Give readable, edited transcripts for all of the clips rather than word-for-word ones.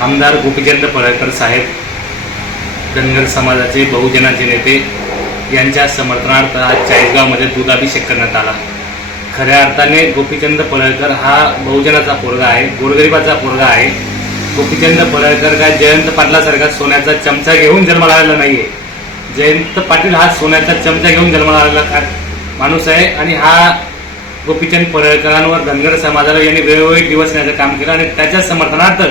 आमदार गोपीचंद पडळकर साहेब धनगर समाजाचे बहुजनाचे नेते यांच्या समर्थनार्थ आज चाळीसगावमध्ये दूध अभिषेक करण्यात आला। खऱ्या अर्थाने गोपीचंद पडळकर हा बहुजनाचा पोरगा आहे, गोरगरिबाचा पोरगा आहे। गोपीचंद पडळकर काय जयंत पाटलासारखा सोन्याचा चमचा घेऊन जन्माला आलेला नाहीये। जयंत पाटील हा सोन्याचा चमचा घेऊन जन्माला आलेला माणूस आहे आणि हा गोपीचंद पडळकरांवर धनगर समाजाला यांनी वेळोवेळी दिवस नेण्याचं काम केलं आणि त्याच्या समर्थनार्थ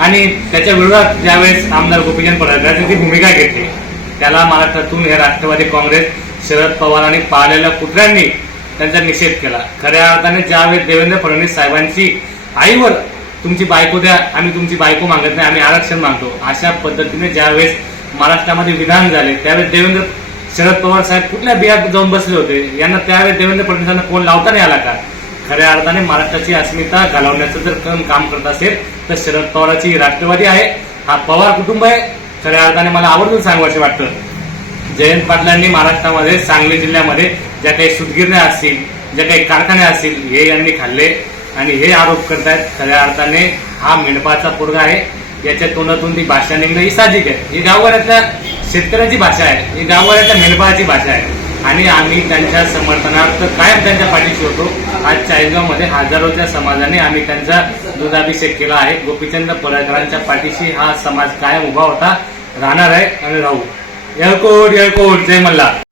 आणि त्याच्या विरोधात ज्यावेळेस आमदार गोपीचंद पडळकर ती भूमिका घेतली त्याला महाराष्ट्रातून हे राष्ट्रवादी काँग्रेस, शरद पवार आणि पाळलेल्या पुत्रांनी त्यांचा निषेध केला। खऱ्या अर्थाने ज्यावेळेस देवेंद्र फडणवीस साहेबांची आईवर तुमची बायको द्या, आम्ही तुमची बायको मागत नाही, आम्ही आरक्षण मागतो, अशा पद्धतीने ज्यावेळेस महाराष्ट्रामध्ये विधान झाले त्यावेळेस शरद पवार साहेब कुठल्या बियात जाऊन बसले होते, यांना त्यावेळेस देवेंद्र फडणवीसांना फोन लावता नाही आला का? खऱ्या अर्थाने महाराष्ट्राची अस्मिता घालवण्याचं जर काम करत असेल तर शरद पवारांची राष्ट्रवादी आहे, हा पवार कुटुंब आहे। खऱ्या अर्थाने मला आवर्जून सांगावं वाटतं, जयंत पाटलांनी महाराष्ट्रामध्ये सांगली जिल्ह्यामध्ये ज्या काही सूतगिरण्या असतील, ज्या काही कारखाने असतील, हे यांनी खाल्ले आणि हे आरोप करतायत। खऱ्या अर्थाने हा मेंढपाळाचा पोरगा आहे, याच्या तोंडातून ती भाषा निघणं ही साहजिक आहे। ही गावगाड्यातल्या शेतकऱ्याची भाषा आहे, ही गावगाड्यातल्या मेंढपाळाची भाषा आहे आणि आम्ही त्यांच्या समर्थनार्थ कायम त्यांच्या पाठीशी होतो। आज चाळीसगावमध्ये हजारोच्या समाजाने आम्ही त्यांचा दुधाभिषेक केला आहे। गोपीचंद पडळकरांच्या पाठीशी हा समाज कायम उभा होता, राहणार आहे आणि राहू। येळकोट येळकोट, जय मल्हार।